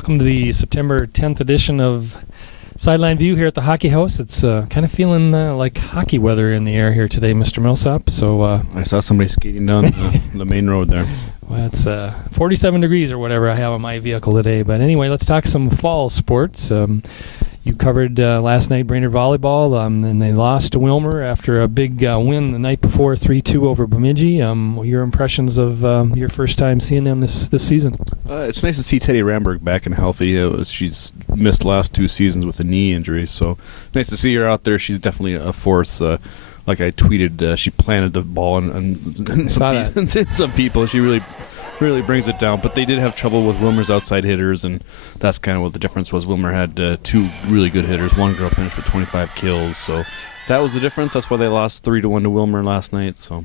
Welcome to the September 10th edition of Sideline View here at the Hockey House. It's kind of feeling like hockey weather in the air here today, Mr. Millsap. So I saw somebody skating down the main road there. Well, it's 47 degrees or whatever I have on my vehicle today. But anyway, let's talk some fall sports. You covered last night Brainerd volleyball, and they lost to Wilmer after a big win the night before, 3-2 over Bemidji. Your impressions of your first time seeing them this season? It's nice to see Teddy Ramberg back and healthy. She's missed the last 2 seasons with a knee injury, so nice to see her out there. She's definitely a force. Like I tweeted, she planted the ball and some people. She really brings it down, but they did have trouble with Wilmer's outside hitters, and that's kind of what the difference was. Wilmer had 2 really good hitters. One girl finished with 25 kills, so that was the difference. That's why they lost 3-1 to Wilmer last night. So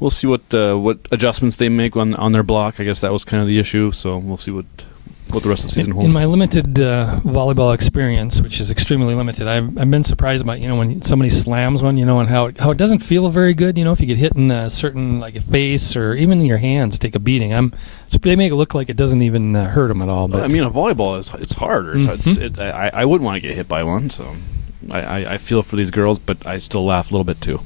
we'll see what adjustments they make on their block. I guess that was kind of the issue, so we'll see what the rest of the season holds. In my limited volleyball experience, which is extremely limited, I've been surprised about when somebody slams one, and how it doesn't feel very good. If you get hit in a certain like a face or even your hands take a beating. They make it look like it doesn't even hurt them at all. But a volleyball it's harder. I wouldn't want to get hit by one, so I feel for these girls, but I still laugh a little bit too.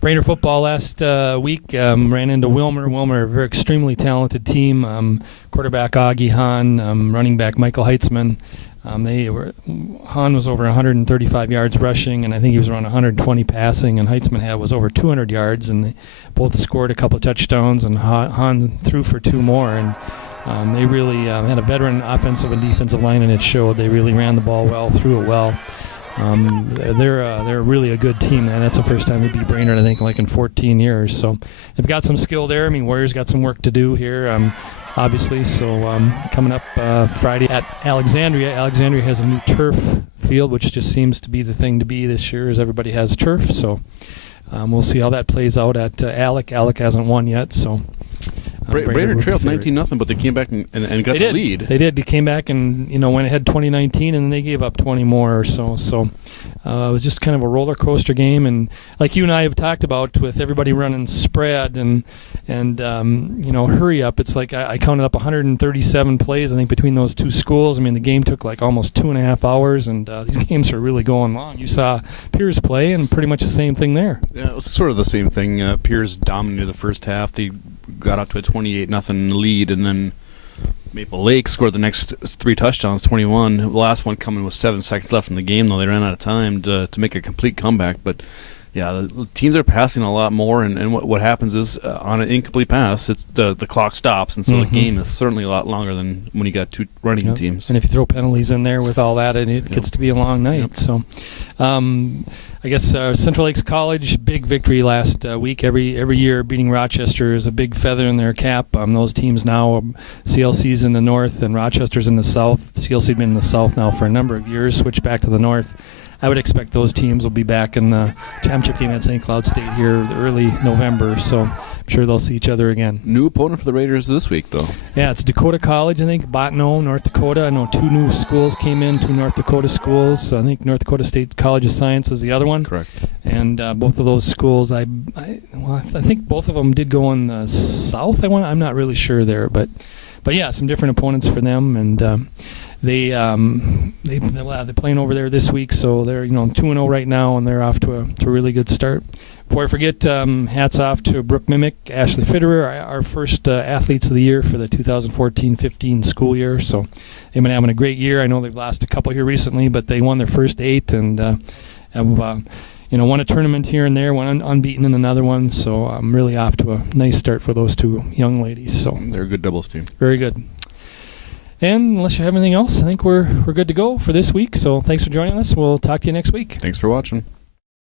Brainerd football last week ran into Wilmer. Wilmer, a very extremely talented team. Quarterback Augie Hahn, running back Michael Heitzman. Hahn was over 135 yards rushing, and I think he was around 120 passing, and Heitzman was over 200 yards, and they both scored a couple of touchdowns, and Hahn threw for 2 more, and they really had a veteran offensive and defensive line, and it showed. They really ran the ball well, threw it well. They're really a good team, and that's the first time they beat Brainerd, I think, like in 14 years. So they've got some skill there. Warriors got some work to do here, obviously. So coming up Friday at Alexandria. Alexandria has a new turf field, which just seems to be the thing to be this year, as everybody has turf. So we'll see how that plays out at Alec. Alec hasn't won yet, so. Brainerd trailed 19-0, but they came back and got the lead. They did. They came back and went ahead 2019, and then they gave up 20 more or so. So it was just kind of a roller coaster game, and like you and I have talked about, with everybody running spread and hurry up. It's like I counted up 137 plays, I think, between those 2 schools. The game took like almost 2.5 hours, and these games are really going long. You saw Piers play, and pretty much the same thing there. Yeah, it was sort of the same thing. Piers dominated the first half. They got up to a 28-0 lead, and then Maple Lake scored the next 3 touchdowns, 21. The last one coming with 7 seconds left in the game, though. They ran out of time to make a complete comeback. But yeah, the teams are passing a lot more, and what happens is on an incomplete pass, it's the clock stops, and so the game is certainly a lot longer than when you got 2 running teams. And if you throw penalties in there with all that, it gets to be a long night. Yep. So I guess Central Lakes College, big victory last week. Every year beating Rochester is a big feather in their cap. Those teams now, CLC's in the north and Rochester's in the south. CLC's been in the south now for a number of years, switched back to the north. I would expect those teams will be back in the championship game at St. Cloud State here early November, so I'm sure they'll see each other again. New opponent for the Raiders this week, though. Yeah, it's Dakota College, I think, Bottineau, North Dakota. I know 2 new schools came in, 2 North Dakota schools. I think North Dakota State College of Science is the other one. Correct. And both of those schools, I think both of them did go in the south. I'm not really sure there, but yeah, some different opponents for them, and they're playing over there this week, so they're 2-0 right now, and they're off to a really good start. Before I forget, hats off to Brooke Mimick, Ashley Fitterer, our first athletes of the year for the 2014-15 school year. So they've been having a great year. I know they've lost a couple here recently, but they won their first 8 and have won a tournament here and there, went unbeaten in another one. So I'm really off to a nice start for those 2 young ladies. So they're a good doubles team. Very good. And unless you have anything else, I think we're good to go for this week. So thanks for joining us. We'll talk to you next week. Thanks for watching.